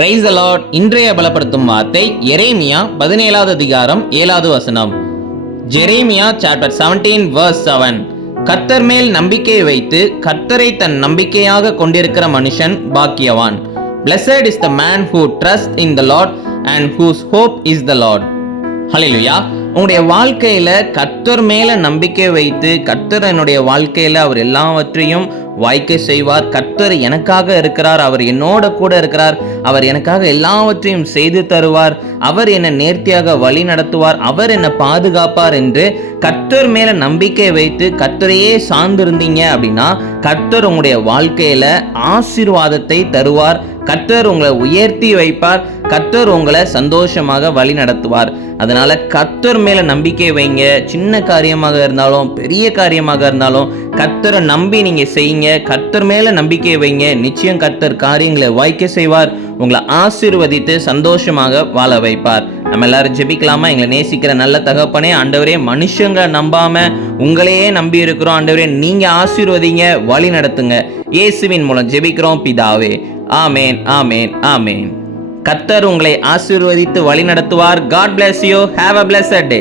Price Lord இன்றைய பலப்படுத்தும் வார்த்தை எரேமியா பதினேழாவது அதிகாரம் ஏழாவது வசனம். Jeremiah chapter seventeen verse seven கர்த்தர் மேல் நம்பிக்கை வைத்து கர்த்தரை தன் நம்பிக்கையாக கொண்டிருக்கிற மனுஷன் பாக்கியவான். Blessed is the man who trust in the lord and whose hope is the lord hallelujah உங்களுடைய வாழ்க்கையில கர்த்தர் மேல நம்பிக்கை வைத்து கர்த்தர் என்னுடைய வாழ்க்கையில அவர் எல்லாவற்றையும் வாய்க்க செய்வார். கர்த்தர் எனக்காக இருக்கிறார். அவர் என்னோட கூட இருக்கிறார். அவர் எனக்காக எல்லாவற்றையும் செய்து தருவார். அவர் என்னை நேர்த்தியாக வழி நடத்துவார். அவர் என்னை பாதுகாப்பார் என்று கர்த்தர் மேல நம்பிக்கை வைத்து கர்த்தரையே சார்ந்திருந்தீங்க அப்படின்னா கர்த்தர் உங்களுடைய வாழ்க்கையில ஆசீர்வாதத்தை தருவார். கர்த்தர் உங்களை உயர்த்தி வைப்பார். கர்த்தர் உங்களை சந்தோஷமாக வழி நடத்துவார். அதனால கர்த்தர் மேல நம்பிக்கை வைங்க. சின்ன காரியமாக இருந்தாலும் பெரிய காரியமாக இருந்தாலும் கர்த்தரை நம்பி நீங்க செய்யுங்க. கர்த்தர் மேல நம்பிக்கை வைங்க. நிச்சயம் கர்த்தர் காரியங்களை வாய்க்க செய்வார். உங்களை ஆசீர்வதித்து சந்தோஷமாக வாழ வைப்பார். நம்ம எல்லாரும் ஜெபிக்கலாமா? எங்களை நேசிக்கிற நல்ல தகப்பனே ஆண்டவரே மனுஷங்களை நம்பாம உங்களையே நம்பி இருக்கிறோம் ஆண்டவரே நீங்க ஆசீர்வதிங்க வழி நடத்துங்க. இயேசுவின் மூலம் ஜெபிக்கிறோம் பிதாவே. ஆமேன் ஆமேன் ஆமேன். கத்தர் உங்களை ஆசீர்வதித்து வழி நடத்துவார். God bless you have a bless day